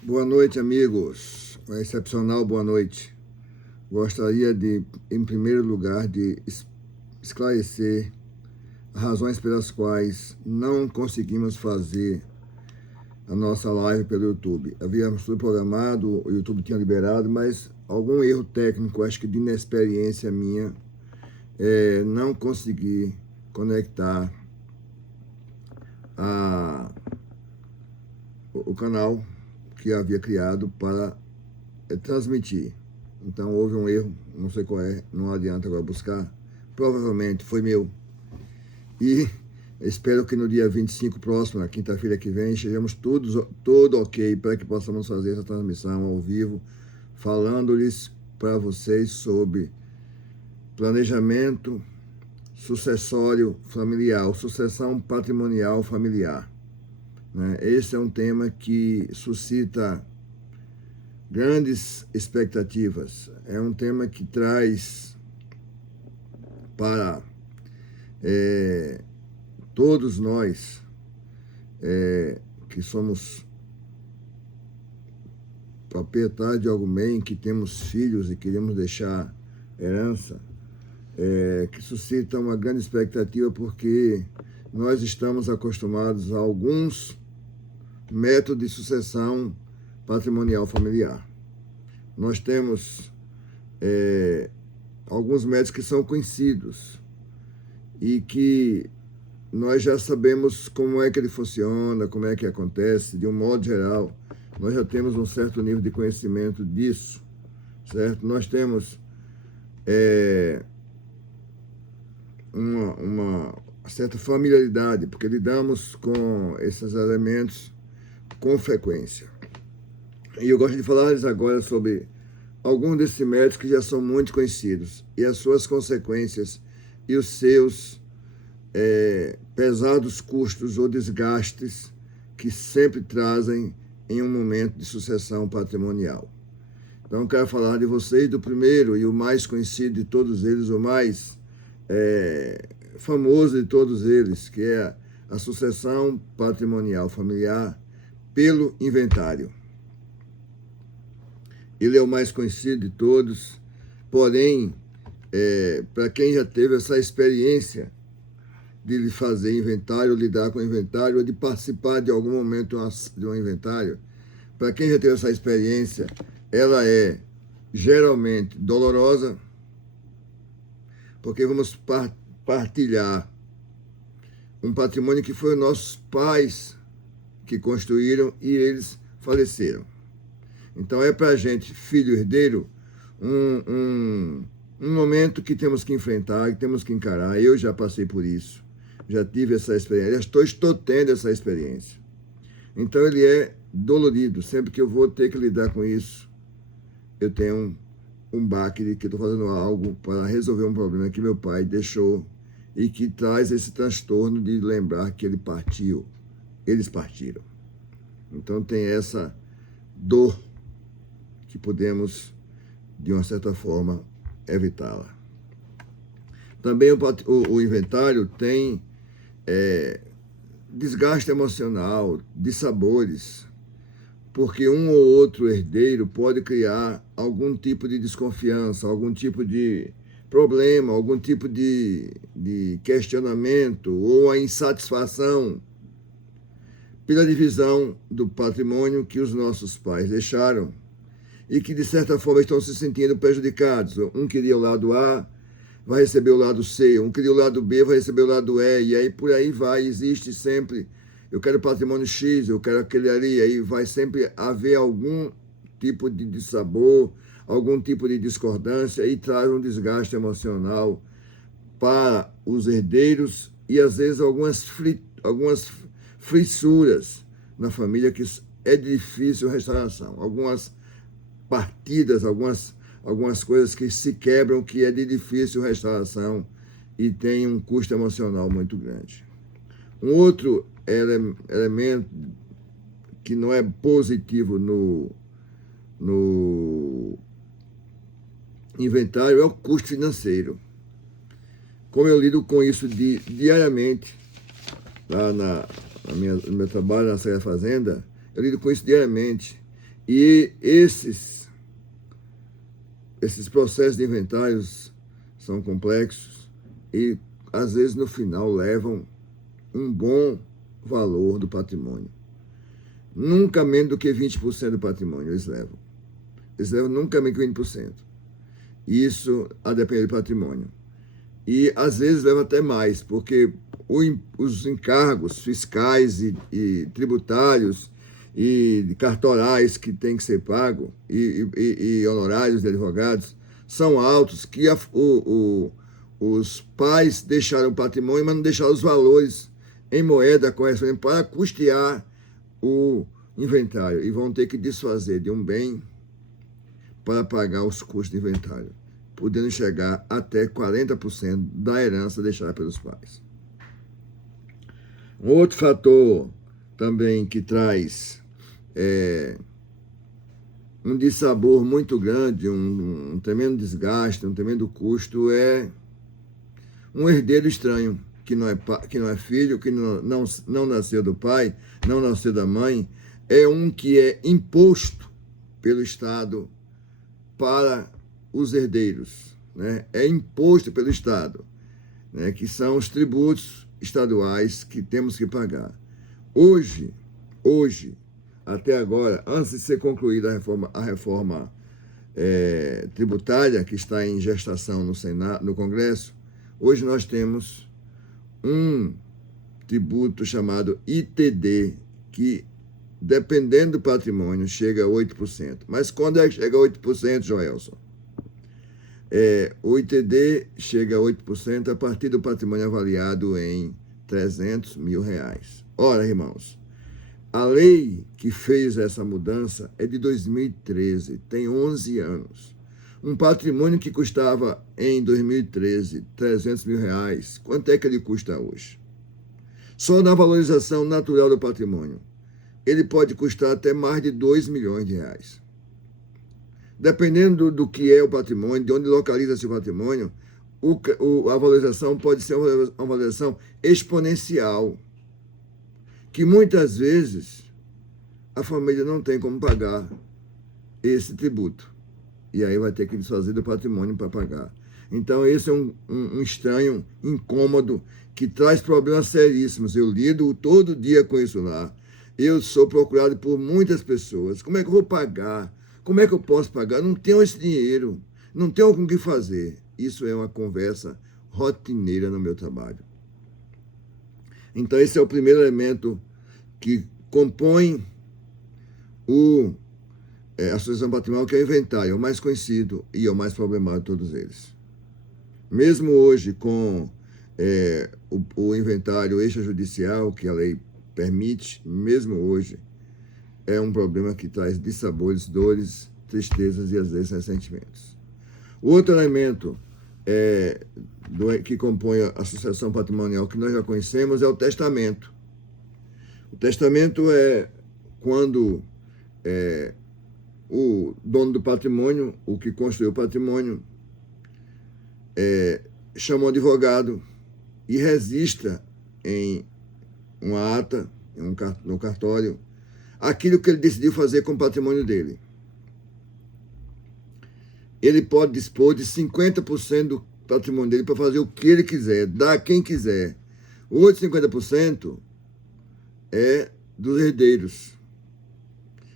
Boa noite, amigos. Uma excepcional boa noite. Gostaria de, em primeiro lugar, de esclarecer as razões pelas quais não conseguimos fazer a nossa live pelo YouTube. Havíamos tudo programado, o YouTube tinha liberado, mas algum erro técnico, acho que de inexperiência minha, não consegui conectar o canal que havia criado para transmitir. Então houve um erro, não sei qual é, não adianta agora buscar. Provavelmente foi meu. E espero que no dia 25 próximo, na quinta-feira que vem, estejamos tudo ok para que possamos fazer essa transmissão ao vivo, falando-lhes para vocês sobre planejamento sucessório familiar, sucessão patrimonial familiar. Esse é um tema que suscita grandes expectativas. É um tema que traz para todos nós que somos proprietários de algo bem, que temos filhos e queremos deixar herança, que suscita uma grande expectativa, porque nós estamos acostumados a alguns métodos de sucessão patrimonial familiar. Nós temos alguns métodos que são conhecidos e que nós já sabemos como é que ele funciona, como é que acontece, de um modo geral. Nós já temos um certo nível de conhecimento disso, certo? Nós temos uma certa familiaridade, porque lidamos com esses elementos com frequência. E eu gosto de falar-lhes agora sobre alguns desses métodos que já são muito conhecidos e as suas consequências e os seus pesados custos ou desgastes que sempre trazem em um momento de sucessão patrimonial. Então, eu quero falar de vocês do primeiro e o mais conhecido de todos eles, o mais famoso de todos eles, que é a sucessão patrimonial familiar pelo inventário. Ele é o mais conhecido de todos, porém, para quem já teve essa experiência de fazer inventário, lidar com inventário, ou de participar de algum momento de um inventário, para quem já teve essa experiência, ela é geralmente dolorosa, porque vamos partilhar um patrimônio que foi os nossos pais que construíram e eles faleceram. Então é para a gente, filho herdeiro, um momento que temos que enfrentar, que temos que encarar. Eu já passei por isso, já tive essa experiência, estou tendo essa experiência. Então ele é dolorido, sempre que eu vou ter que lidar com isso, eu tenho um baque de que estou fazendo algo para resolver um problema que meu pai deixou e que traz esse transtorno de lembrar que ele partiu, eles partiram. Então tem essa dor que podemos, de uma certa forma, evitá-la. Também o inventário tem desgaste emocional, dissabores, porque um ou outro herdeiro pode criar algum tipo de desconfiança, algum tipo de problema, algum tipo de questionamento ou a insatisfação pela divisão do patrimônio que os nossos pais deixaram e que, de certa forma, estão se sentindo prejudicados. Um queria o lado A, vai receber o lado C. Um queria o lado B, vai receber o lado E. E aí, por aí vai. Existe sempre, eu quero patrimônio X, eu quero aquele ali. Aí vai sempre haver algum tipo de dissabor, algum tipo de discordância e traz um desgaste emocional para os herdeiros e, às vezes, algumas fissuras na família que é de difícil restauração. Algumas partidas, algumas coisas que se quebram, que é de difícil restauração e tem um custo emocional muito grande. Um outro elemento que não é positivo no inventário é o custo financeiro. Como eu lido com isso diariamente, lá no meu trabalho na Serra Fazenda, eu lido com isso diariamente. E esses processos de inventários são complexos e, às vezes, no final, levam um bom valor do patrimônio. Nunca menos do que 20% do patrimônio eles levam. Eles levam nunca menos que 20%. Isso a depender do patrimônio. E, às vezes, leva até mais, porque os encargos fiscais e tributários e cartorais que tem que ser pago e honorários de advogados são altos, que os pais deixaram o patrimônio, mas não deixaram os valores em moeda correspondente para custear o inventário, e vão ter que desfazer de um bem para pagar os custos de inventário, podendo chegar até 40% da herança deixada pelos pais. Um outro fator também que traz um dissabor muito grande, um tremendo desgaste, um tremendo custo, é um herdeiro estranho, que não é filho, que não nasceu do pai, não nasceu da mãe, é um que é imposto pelo Estado para os herdeiros, né? É imposto pelo Estado, né? Que são os tributos estaduais que temos que pagar. Hoje, até agora, antes de ser concluída a reforma tributária, que está em gestação no Senado, no Congresso, hoje nós temos um tributo chamado ITD, que, dependendo do patrimônio, chega a 8%. Mas quando é que chega a 8%, Joelson? O ITD chega a 8% a partir do patrimônio avaliado em R$300 mil. Ora, irmãos, a lei que fez essa mudança é de 2013, tem 11 anos. Um patrimônio que custava em 2013 R$300 mil, quanto é que ele custa hoje? Só na valorização natural do patrimônio, ele pode custar até mais de R$2 milhões. Dependendo do que é o patrimônio, de onde localiza-se o patrimônio, a valorização pode ser uma valorização exponencial, que muitas vezes a família não tem como pagar esse tributo. E aí vai ter que desfazer do patrimônio para pagar. Então, esse é um estranho incômodo que traz problemas seríssimos. Eu lido todo dia com isso lá. Eu sou procurado por muitas pessoas. Como é que eu vou pagar? Como é que eu posso pagar? Não tenho esse dinheiro. Não tenho com o que fazer. Isso é uma conversa rotineira no meu trabalho. Então, esse é o primeiro elemento que compõe a sucessão patrimonial, que é o inventário, é o mais conhecido e é o mais problemático de todos eles. Mesmo hoje, com o inventário extrajudicial, que a lei permite, mesmo hoje, é um problema que traz dissabores, dores, tristezas e, às vezes, ressentimentos. O outro elemento que compõe a sucessão patrimonial que nós já conhecemos é o testamento. O testamento é quando o dono do patrimônio, o que construiu o patrimônio, chama um advogado e registra em uma ata, no cartório, aquilo que ele decidiu fazer com o patrimônio dele. Ele pode dispor de 50% do patrimônio dele para fazer o que ele quiser, dar a quem quiser. O outro 50% é dos herdeiros.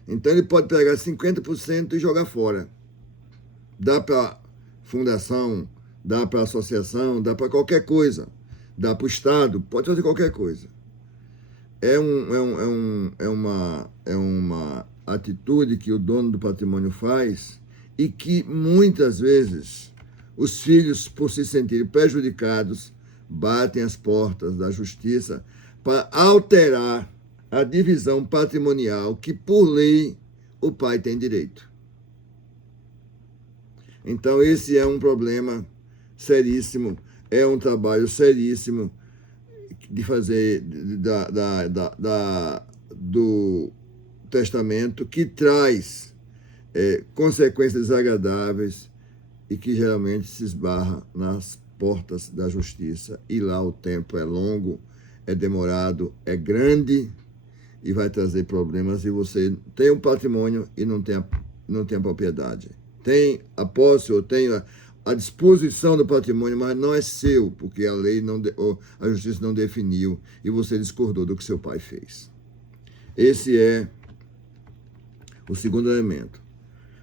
Então, ele pode pegar 50% e jogar fora. Dá para fundação, dá para associação, dá para qualquer coisa. Dá para o Estado, pode fazer qualquer coisa. É uma atitude que o dono do patrimônio faz e que, muitas vezes, os filhos, por se sentirem prejudicados, batem as portas da justiça para alterar a divisão patrimonial que, por lei, o pai tem direito. Então, esse é um problema seríssimo, é um trabalho seríssimo de fazer do testamento, que traz consequências desagradáveis e que geralmente se esbarra nas portas da justiça. E lá o tempo é longo, é demorado, é grande e vai trazer problemas, e você tem um patrimônio e não tem a propriedade. Tem a posse ou tem a disposição do patrimônio, mas não é seu, porque a lei ou a justiça não definiu e você discordou do que seu pai fez. Esse é o segundo elemento.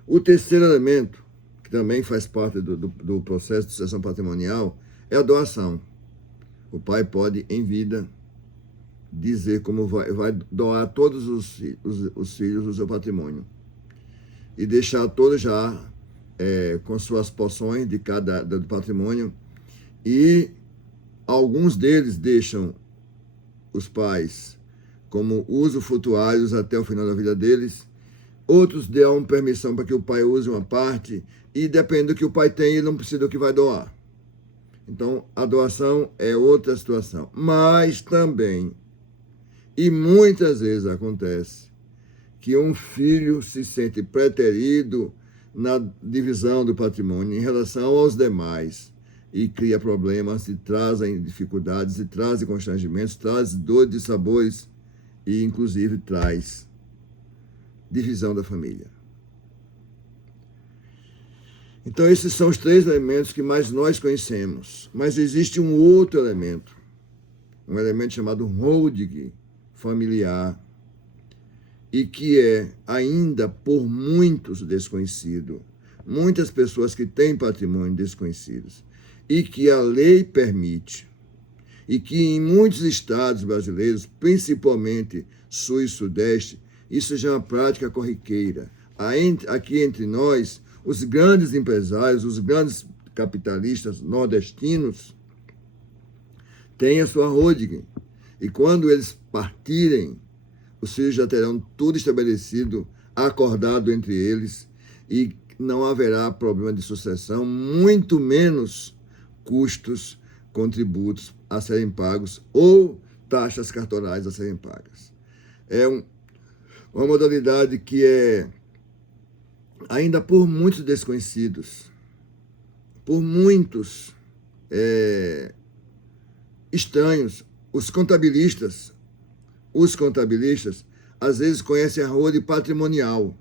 O terceiro elemento, que também faz parte do processo de sucessão patrimonial, é a doação. O pai pode, em vida, dizer como vai doar todos os filhos do seu patrimônio e deixar todos já com suas porções do patrimônio, e alguns deles deixam os pais como usufrutuários até o final da vida deles, outros dão permissão para que o pai use uma parte, e dependendo do que o pai tem, ele não precisa do que vai doar. Então, a doação é outra situação. Mas também, e muitas vezes acontece, que um filho se sente preterido na divisão do patrimônio em relação aos demais e cria problemas, e trazem dificuldades, e trazem constrangimentos, traz dores e sabores, e inclusive traz divisão da família. Então, esses são os três elementos que mais nós conhecemos. Mas existe um outro elemento, um elemento chamado holding familiar, e que é ainda por muitos desconhecido. Muitas pessoas que têm patrimônio desconhecidos, e que a lei permite, e que em muitos estados brasileiros, principalmente sul e sudeste, isso já é uma prática corriqueira. Aqui entre nós, os grandes empresários, os grandes capitalistas nordestinos têm a sua holding. E quando eles partirem, os filhos já terão tudo estabelecido, acordado entre eles, e não haverá problema de sucessão, muito menos custos com tributos a serem pagos ou taxas cartorais a serem pagas. É uma modalidade que é ainda por muitos desconhecidos, por muitos estranhos. Os contabilistas, às vezes conhecem a holding patrimonial,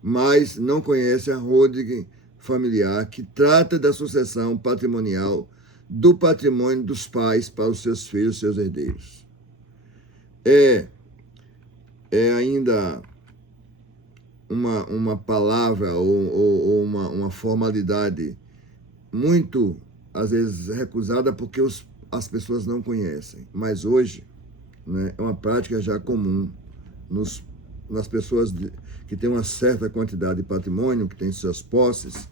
mas não conhecem a holding familiar, que trata da sucessão patrimonial do patrimônio dos pais para os seus filhos, seus herdeiros. É ainda uma palavra ou uma formalidade muito, às vezes, recusada porque as pessoas não conhecem. Mas hoje, né, é uma prática já comum nas pessoas que têm uma certa quantidade de patrimônio, que têm suas posses,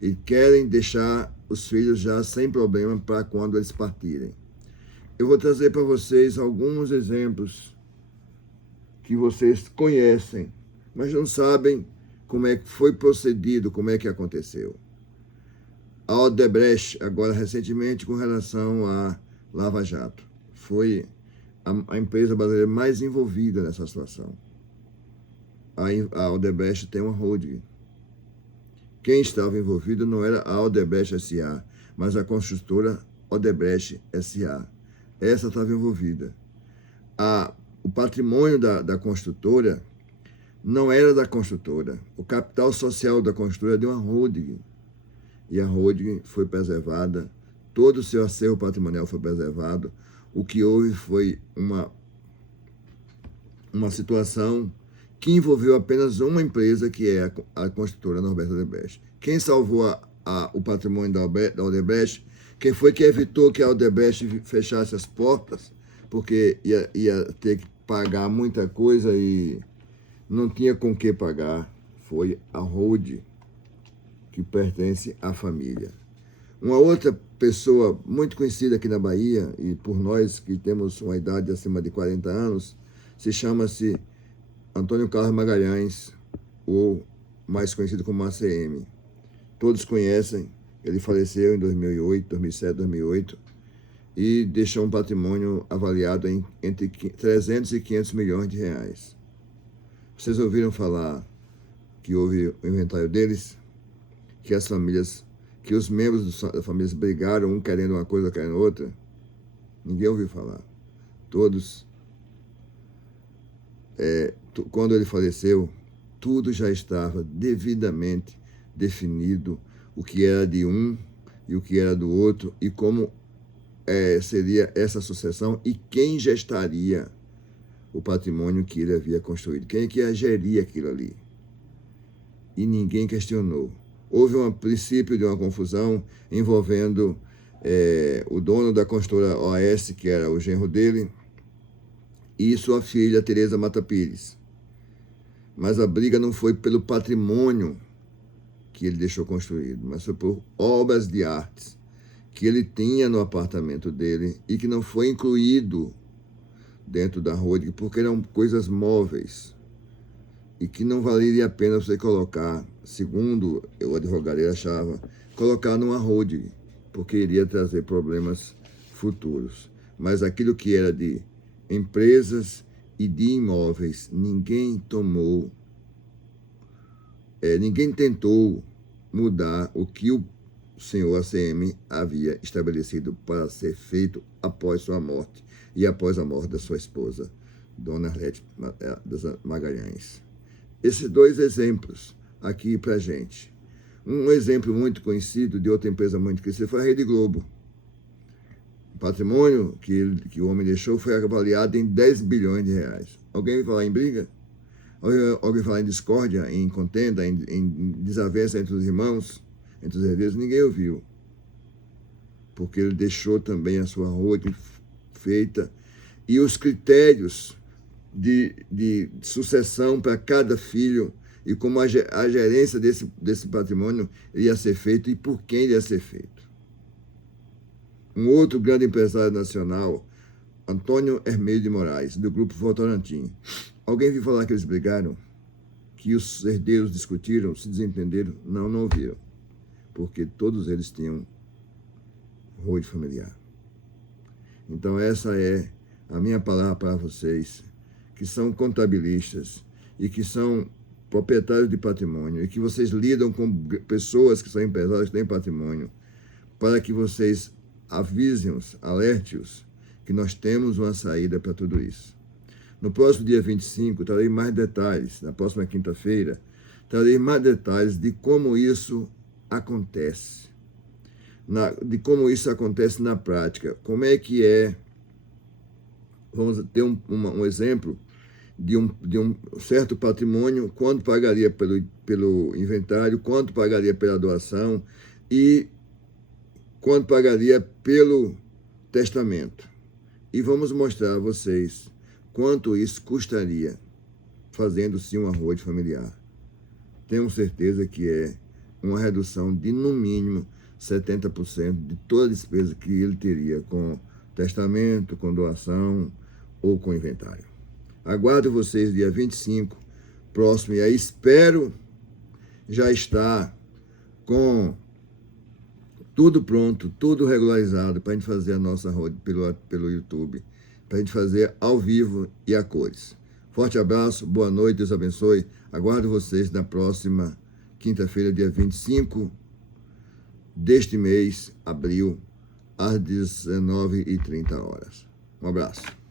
e querem deixar os filhos já sem problema para quando eles partirem. Eu vou trazer para vocês alguns exemplos que vocês conhecem, mas não sabem como é que foi procedido, como é que aconteceu. A Odebrecht, agora recentemente, com relação à Lava Jato, foi a empresa brasileira mais envolvida nessa situação. A Odebrecht tem uma holding. Quem estava envolvido não era a Odebrecht S.A., mas a construtora Odebrecht S.A. Essa estava envolvida. O patrimônio da construtora não era da construtora. O capital social da construtora é de uma holding. E a holding foi preservada, todo o seu acervo patrimonial foi preservado. O que houve foi uma situação que envolveu apenas uma empresa, que é a construtora Norberto Odebrecht. Quem salvou o patrimônio da Odebrecht, quem foi que evitou que a Odebrecht fechasse as portas, porque ia ter que pagar muita coisa e não tinha com que pagar, foi a holding, que pertence à família. Uma outra pessoa muito conhecida aqui na Bahia, e por nós que temos uma idade acima de 40 anos, chama-se Antônio Carlos Magalhães, ou mais conhecido como ACM. Todos conhecem, ele faleceu em 2008, 2007, 2008, e deixou um patrimônio avaliado entre 300 e 500 milhões de reais. Vocês ouviram falar que houve o inventário deles? Que os membros da família brigaram, um querendo uma coisa, querendo outra? Ninguém ouviu falar. Todos quando ele faleceu, tudo já estava devidamente definido, o que era de um e o que era do outro, e como seria essa sucessão e quem gestaria o patrimônio que ele havia construído, quem é que ia gerir aquilo ali. E ninguém questionou. Houve um princípio de uma confusão envolvendo o dono da construtora OAS, que era o genro dele, e sua filha, Tereza Mata Pires. Mas a briga não foi pelo patrimônio que ele deixou construído, mas foi por obras de artes que ele tinha no apartamento dele e que não foi incluído dentro da holding, porque eram coisas móveis e que não valeria a pena você colocar, segundo o advogado ele achava, colocar numa holding, porque iria trazer problemas futuros. Mas aquilo que era de empresas e de imóveis, ninguém tentou mudar o que o senhor ACM havia estabelecido para ser feito após sua morte e após a morte da sua esposa, Dona Arlete Magalhães. Esses dois exemplos aqui para a gente. Um exemplo muito conhecido de outra empresa muito conhecida foi a Rede Globo. O patrimônio que o homem deixou foi avaliado em 10 bilhões de reais. Alguém vai falar em briga? Alguém falar em discórdia, em contenda, em desavença entre os irmãos, entre os herdeiros? Ninguém ouviu. Porque ele deixou também a sua holding feita e os critérios de sucessão para cada filho e como a gerência desse patrimônio ia ser feito e por quem ia ser feito. Um outro grande empresário nacional, Antônio Hermeio de Moraes, do Grupo Votorantim. Alguém viu falar que eles brigaram? Que os herdeiros discutiram, se desentenderam? Não ouviram. Porque todos eles tinham holding familiar. Então essa é a minha palavra para vocês, que são contabilistas e que são proprietários de patrimônio e que vocês lidam com pessoas que são empresários que têm patrimônio, para que vocês avisem-os, alerte-os, que nós temos uma saída para tudo isso. No próximo dia 25, trarei mais detalhes, na próxima quinta-feira, trarei mais detalhes de como isso acontece, de como isso acontece na prática, como é que vamos ter um exemplo de um certo patrimônio, quanto pagaria pelo inventário, quanto pagaria pela doação e quanto pagaria pelo testamento. E vamos mostrar a vocês quanto isso custaria fazendo-se um holding familiar. Tenho certeza que é uma redução de, no mínimo, 70% de toda a despesa que ele teria com testamento, com doação ou com inventário. Aguardo vocês dia 25, próximo, e aí espero já estar com tudo pronto, tudo regularizado para a gente fazer a nossa holding pelo YouTube, para a gente fazer ao vivo e a cores. Forte abraço, boa noite, Deus abençoe. Aguardo vocês na próxima quinta-feira, dia 25 deste mês, abril, às 19h30. Um abraço.